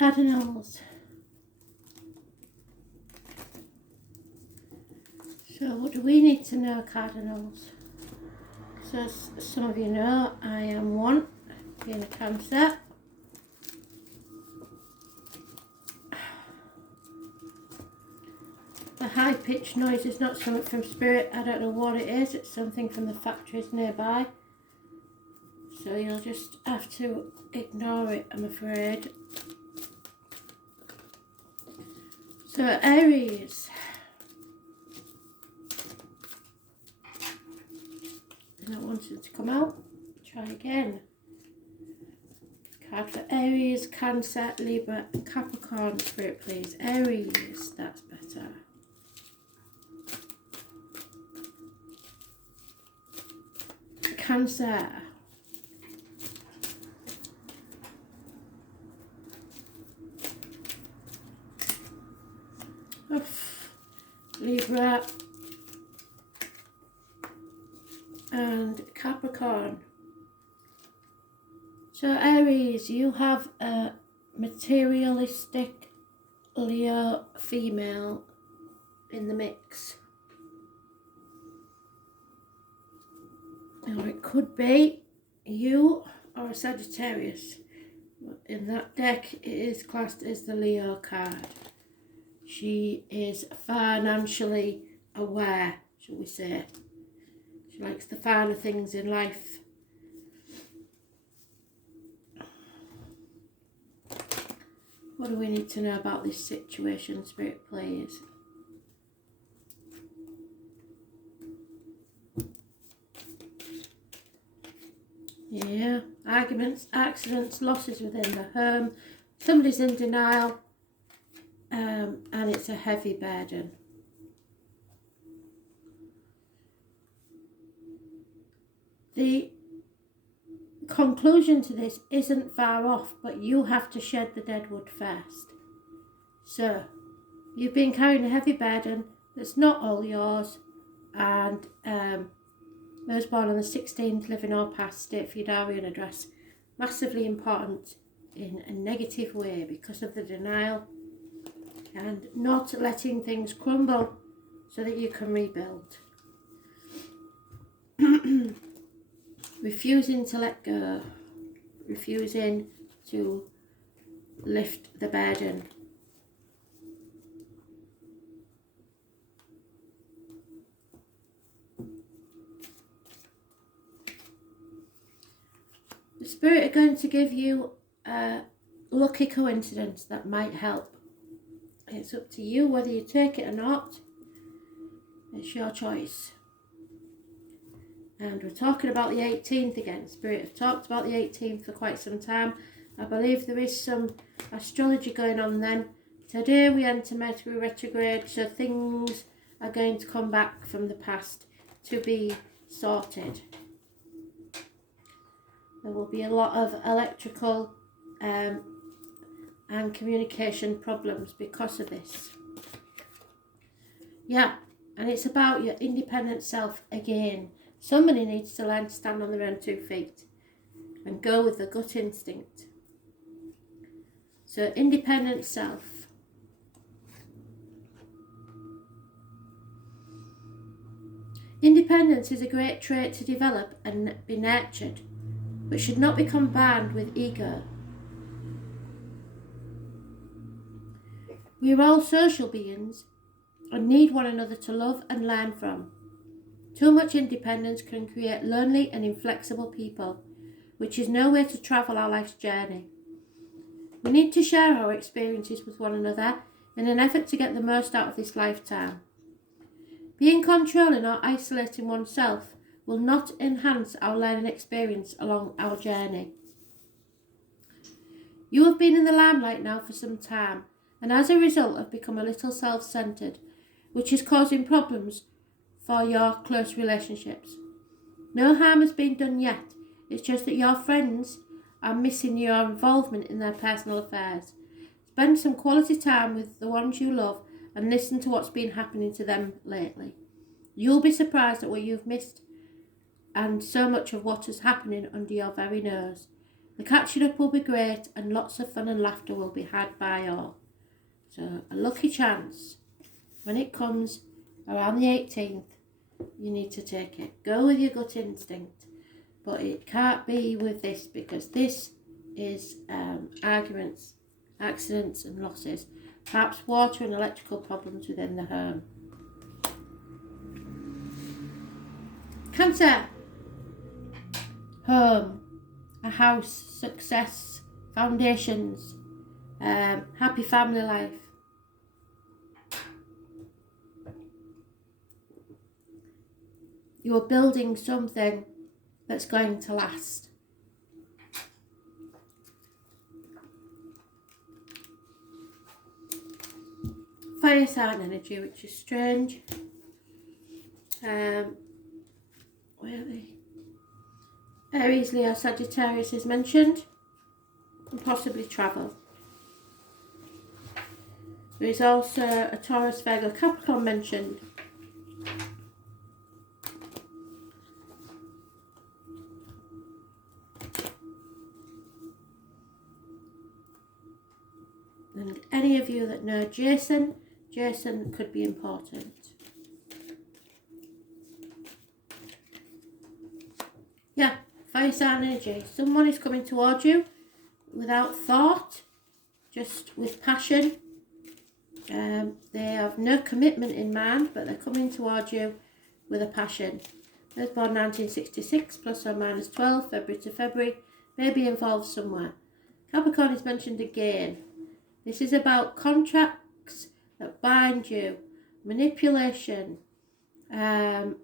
Cardinals. So what do we need to know, Cardinals? So as some of you know, I am one, being a Cancer. The high-pitched noise is not something from Spirit. I don't know what it is. It's something from the factories nearby. So you'll just have to ignore it, I'm afraid. So Aries. Not wanting to come out. Try again. Card for Aries, Cancer, Libra, Capricorn. Spirit, please. Aries. That's better. Cancer. Oof. Libra and Capricorn. So Aries, you have a materialistic Leo female in the mix. Or it could be you or a Sagittarius. In that deck, it is classed as the Leo card. She is financially aware, shall we say. She likes the finer things in life. What do we need to know about this situation, Spirit, please? Yeah, arguments, accidents, losses within the home. Somebody's in denial, and it's a heavy burden. The conclusion to this isn't far off, but you have to shed the dead wood first. So, you've been carrying a heavy burden that's not all yours, and those born on the 16th living or past state Fudarian address, massively important in a negative way because of the denial and not letting things crumble so that you can rebuild. Refusing to let go, refusing to lift the burden. The Spirit are going to give you a lucky coincidence that might help. It's up to you whether you take it or not. It's your choice. And we're talking about the 18th again. Spirit have talked about the 18th for quite some time. I believe there is some astrology going on then. Today we enter Mercury retrograde, so things are going to come back from the past to be sorted. There will be a lot of electrical and communication problems because of this. Yeah, and it's about your independent self again. Somebody needs to learn to stand on their own 2 feet and go with the gut instinct. So independent self. Independence is a great trait to develop and be nurtured, but should not be combined with ego. We are all social beings and need one another to love and learn from. Too much independence can create lonely and inflexible people, which is no way to travel our life's journey. We need to share our experiences with one another in an effort to get the most out of this lifetime. Being controlling or isolating oneself will not enhance our learning experience along our journey. You have been in the limelight now for some time, and as a result have become a little self-centered, which is causing problems for your close relationships. No harm has been done yet. It's just that your friends are missing your involvement in their personal affairs. Spend some quality time with the ones you love and listen to what's been happening to them lately. You'll be surprised at what you've missed and so much of what is happening under your very nose. The catching up will be great and lots of fun and laughter will be had by all. So a lucky chance, when it comes around the 18th, you need to take it. Go with your gut instinct. But it can't be with this, because this is arguments, accidents and losses. Perhaps water and electrical problems within the home. Cancer. Home. A house. Success. Foundations. Happy family life. You are building something that's going to last. Fire sign energy, which is strange. Where are they? Aries, Leo, Sagittarius is mentioned, and possibly travel. There is also a Taurus, Virgo, Capricorn mentioned. And any of you that know Jason could be important. Yeah, fire sign energy. Someone is coming towards you without thought, just with passion. They have no commitment in mind, but they're coming towards you with a passion. Those born 1966, plus or minus 12, February to February, may be involved somewhere. Capricorn is mentioned again. This is about contracts that bind you, manipulation, the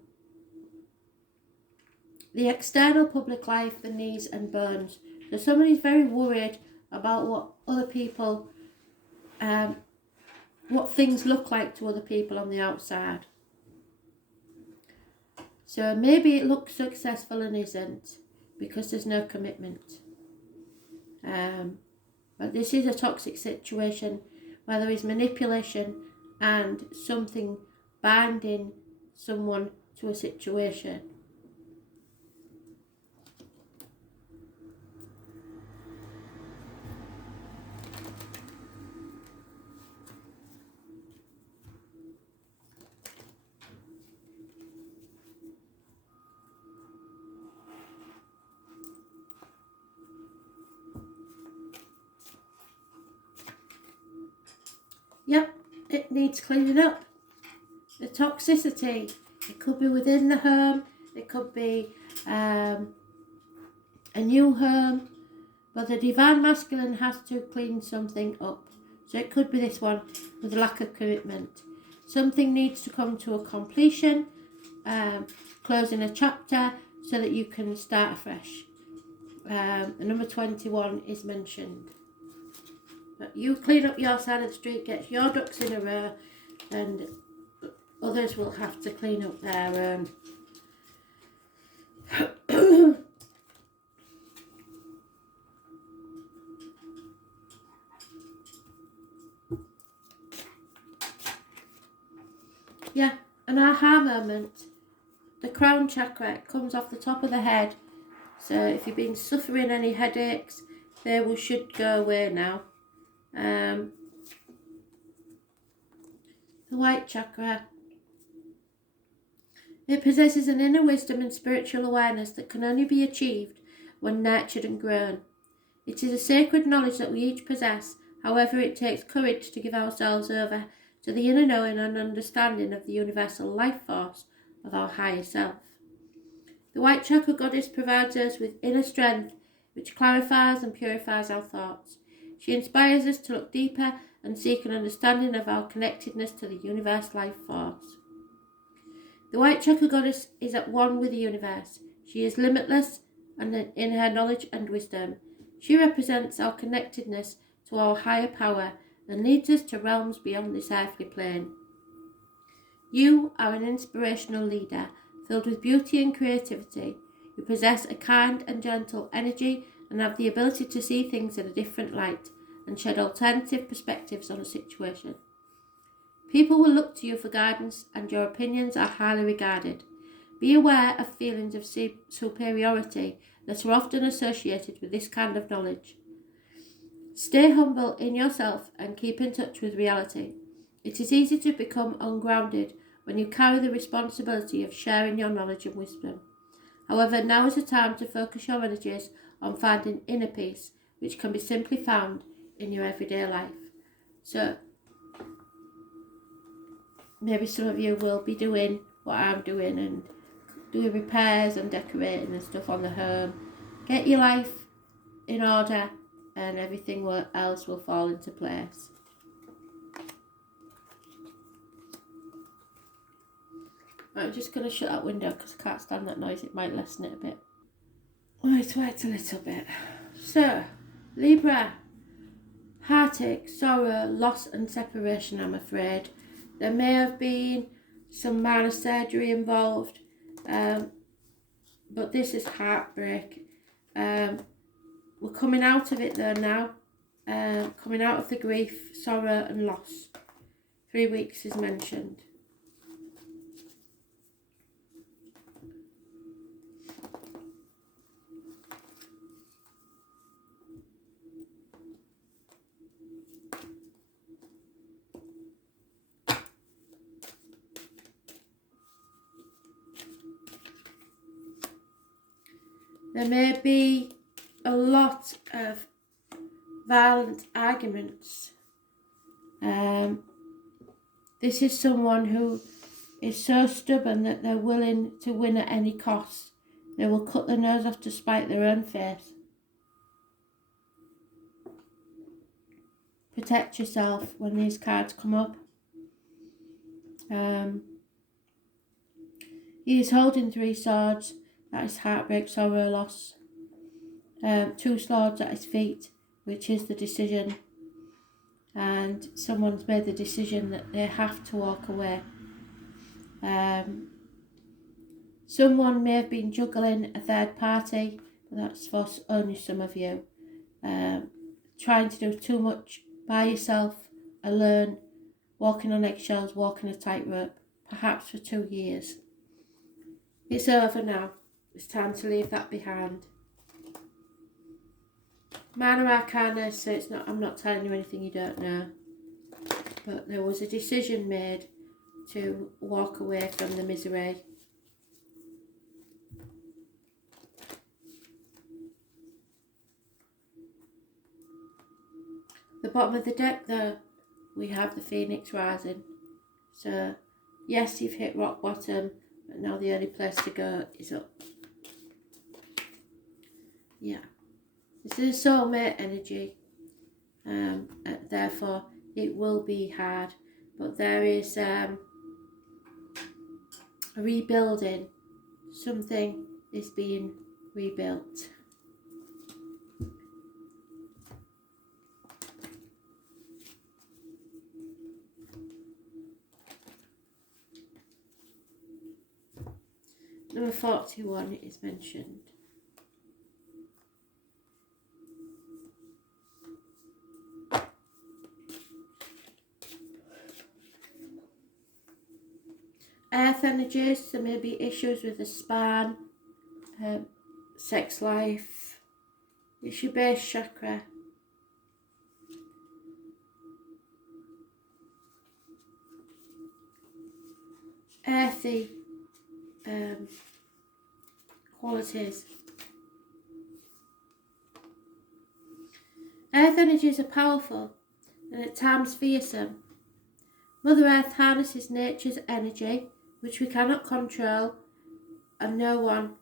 external public life, the knees and bones. So somebody's very worried about what other people, what things look like to other people on the outside. So maybe it looks successful and isn't, because there's no commitment. But this is a toxic situation where there is manipulation and something binding someone to a situation. Yep, it needs cleaning up. The toxicity, it could be within the home, it could be a new home, but the divine masculine has to clean something up. So it could be this one with a lack of commitment. Something needs to come to a completion, closing a chapter so that you can start afresh. The number 21 is mentioned. But you clean up your side of the street, get your ducks in a row, and others will have to clean up their yeah, an aha moment. The crown chakra comes off the top of the head. So if you've been suffering any headaches, they should go away now. The white chakra. It possesses an inner wisdom and spiritual awareness that can only be achieved when nurtured and grown. It is a sacred knowledge that we each possess. However, it takes courage to give ourselves over to the inner knowing and understanding of the universal life force of our higher self. The white chakra goddess provides us with inner strength, which clarifies and purifies our thoughts. She inspires us to look deeper and seek an understanding of our connectedness to the universe life force. The white chakra goddess is at one with the universe. She is limitless and in her knowledge and wisdom. She represents our connectedness to our higher power and leads us to realms beyond this earthly plane. You are an inspirational leader, filled with beauty and creativity. You possess a kind and gentle energy and have the ability to see things in a different light and shed alternative perspectives on a situation. People will look to you for guidance and your opinions are highly regarded. Be aware of feelings of superiority that are often associated with this kind of knowledge. Stay humble in yourself and keep in touch with reality. It is easy to become ungrounded when you carry the responsibility of sharing your knowledge and wisdom. However, now is the time to focus your energies on finding inner peace, which can be simply found in your everyday life. So, maybe some of you will be doing what I'm doing and doing repairs and decorating and stuff on the home. Get your life in order and everything else will fall into place. I'm just going to shut that window because I can't stand that noise. It might lessen it a bit. Let's wait a little bit. So, Libra, heartache, sorrow, loss and separation, I'm afraid. There may have been some minor surgery involved, but this is heartbreak. We're coming out of it though now. Coming out of the grief, sorrow and loss. 3 weeks is mentioned. There may be a lot of violent arguments. This is someone who is so stubborn that they're willing to win at any cost. They will cut their nose off to spite their own face. Protect yourself when these cards come up. He is holding 3 swords. That is heartbreak, sorrow, loss. 2 swords at his feet, which is the decision. And someone's made the decision that they have to walk away. Someone may have been juggling a third party, but that's for only some of you. Trying to do too much by yourself, alone, walking on eggshells, walking a tightrope, perhaps for 2 years. It's over now. It's time to leave that behind. Minor Arcana, so it's not. I'm not telling you anything you don't know. But there was a decision made to walk away from the misery. The bottom of the deck, though, we have the Phoenix rising. So, yes, you've hit rock bottom, but now the only place to go is up. Yeah, this is a soulmate energy, therefore it will be hard, but there is a rebuilding. Something is being rebuilt. Number 41 is mentioned. Earth energies, there may be issues with the span, sex life. It's your base chakra. Earthy qualities. Earth energies are powerful and at times fearsome. Mother Earth harnesses nature's energy, which we cannot control, and no one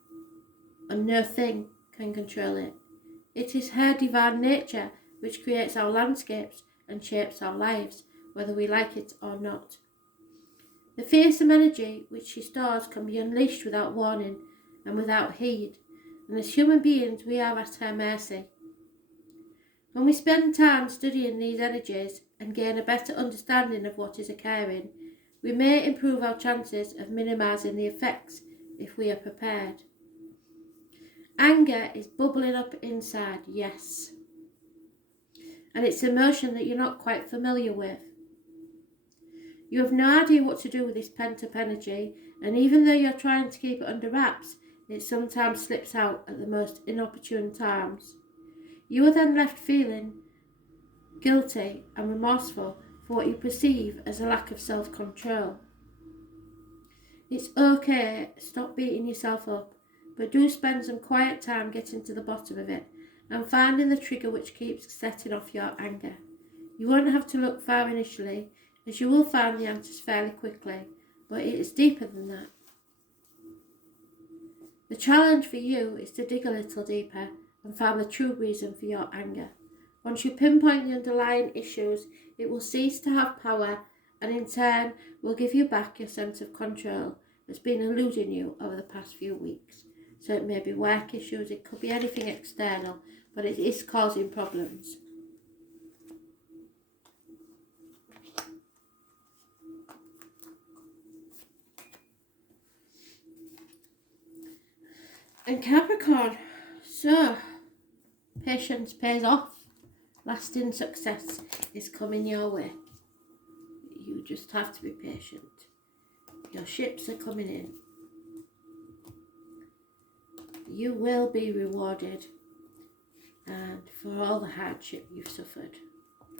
and no thing can control it. It is her divine nature which creates our landscapes and shapes our lives, whether we like it or not. The fearsome energy which she stores can be unleashed without warning and without heed, and as human beings we are at her mercy. When we spend time studying these energies and gain a better understanding of what is occurring, we may improve our chances of minimising the effects if we are prepared. Anger is bubbling up inside, yes. And it's an emotion that you're not quite familiar with. You have no idea what to do with this pent-up energy, And even though you're trying to keep it under wraps, it sometimes slips out at the most inopportune times. You are then left feeling guilty and remorseful for what you perceive as a lack of self-control. It's okay, stop beating yourself up, but do spend some quiet time getting to the bottom of it and finding the trigger which keeps setting off your anger. You won't have to look far initially, as you will find the answers fairly quickly, but it is deeper than that. The challenge for you is to dig a little deeper and find the true reason for your anger. Once you pinpoint the underlying issues, it will cease to have power and in turn will give you back your sense of control that's been eluding you over the past few weeks. So it may be work issues, it could be anything external, but it is causing problems. And Capricorn, so patience pays off. Lasting success is coming your way. You just have to be patient. Your ships are coming in. You will be rewarded, and for all the hardship you've suffered.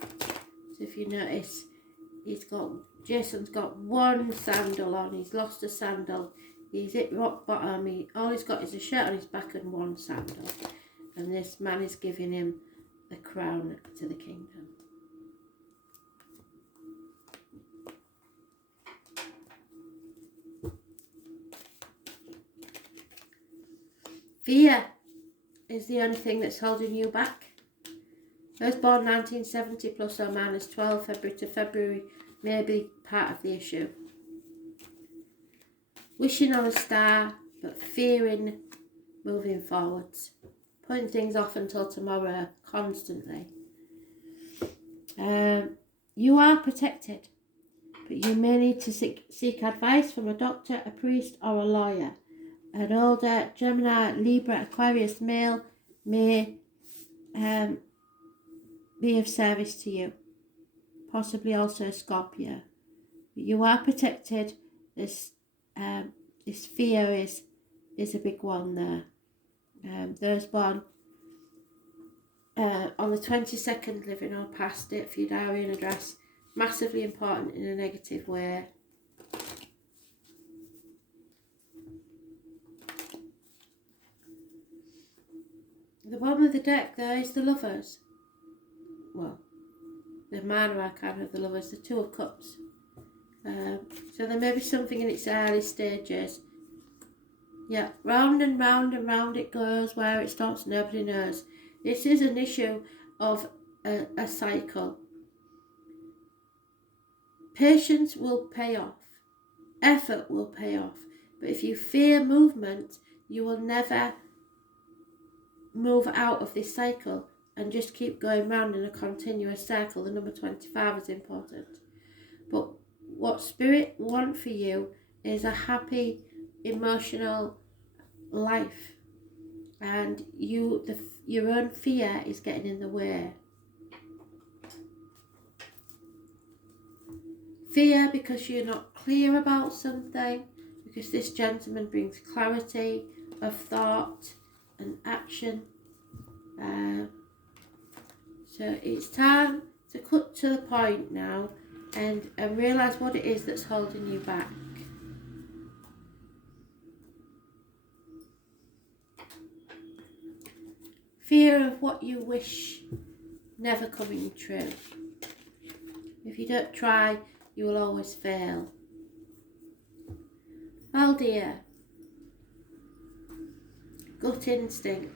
So if you notice, Jason's got one sandal on. He's lost a sandal. He's hit rock bottom. All he's got is a shirt on his back and one sandal. And this man is giving him the crown to the kingdom. Fear is the only thing that's holding you back. Those born 1970 plus or minus 12 February to February may be part of the issue. Wishing on a star, but fearing moving forwards. Putting things off until tomorrow constantly. You are protected, but you may need to seek advice from a doctor, a priest or a lawyer. An older Gemini, Libra, Aquarius male may be of service to you. Possibly also a Scorpio. But you are protected. This fear is a big one there. Those born on the 22nd, living or past it for your diary and address, massively important in a negative way. The bottom of the deck there is the Lovers. Well, the minor arcana of the Lovers, the Two of Cups. So there may be something in its early stages. Yeah, round and round and round it goes. Where it stops, nobody knows. This is an issue of a cycle. Patience will pay off. Effort will pay off. But if you fear movement, you will never move out of this cycle and just keep going round in a continuous circle. The number 25 is important. But what Spirit want for you is a happy, emotional life, and your own fear is getting in the way. Fear because you're not clear about something, because this gentleman brings clarity of thought and action. So it's time to cut to the point now and realise what it is that's holding you back. Fear of what you wish never coming true. If you don't try, you will always fail. Oh dear. Gut instinct.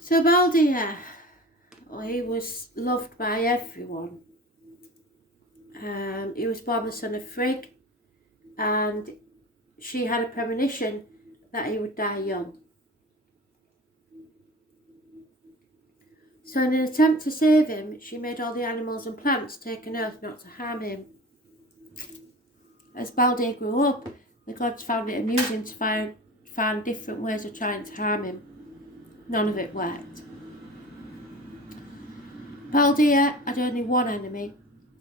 So Baldia, he was loved by everyone. He was born the son of Frigg, and she had a premonition that he would die young. So in an attempt to save him, she made all the animals and plants take an oath not to harm him. As Baldia grew up, the gods found it amusing to find different ways of trying to harm him. None of it worked. Baldia had only one enemy,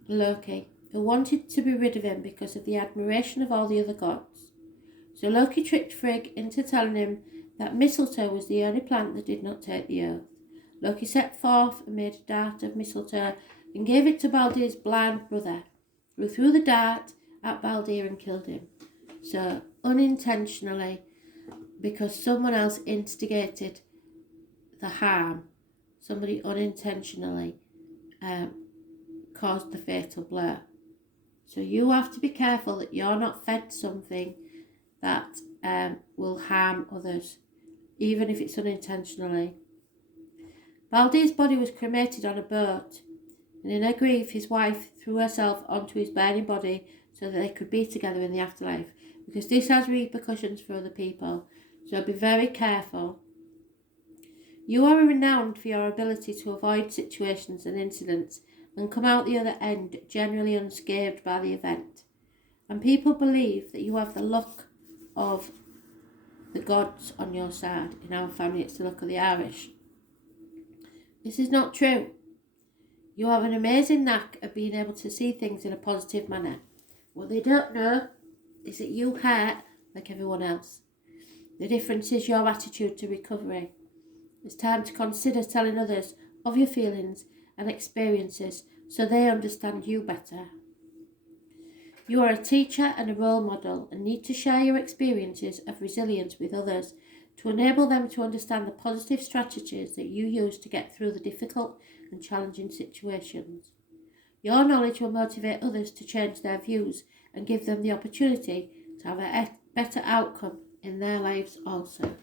Loki, who wanted to be rid of him because of the admiration of all the other gods. So Loki tricked Frigg into telling him that mistletoe was the only plant that did not take the oath. Loki set forth and made a dart of mistletoe and gave it to Baldir's blind brother, who threw the dart at Baldir and killed him. So unintentionally, because someone else instigated the harm, somebody unintentionally caused the fatal blow. So you have to be careful that you're not fed something that will harm others, even if it's unintentionally. Baldir's body was cremated on a boat, and in her grief his wife threw herself onto his burning body so that they could be together in the afterlife, because this has repercussions for other people, so be very careful. You are renowned for your ability to avoid situations and incidents and come out the other end generally unscathed by the event. And people believe that you have the luck of the gods on your side. In our family, it's the luck of the Irish. This is not true. You have an amazing knack of being able to see things in a positive manner. What they don't know is that you hurt like everyone else. The difference is your attitude to recovery. It's time to consider telling others of your feelings and experiences so they understand you better. You are a teacher and a role model and need to share your experiences of resilience with others to enable them to understand the positive strategies that you use to get through the difficult and challenging situations. Your knowledge will motivate others to change their views and give them the opportunity to have a better outcome in their lives also.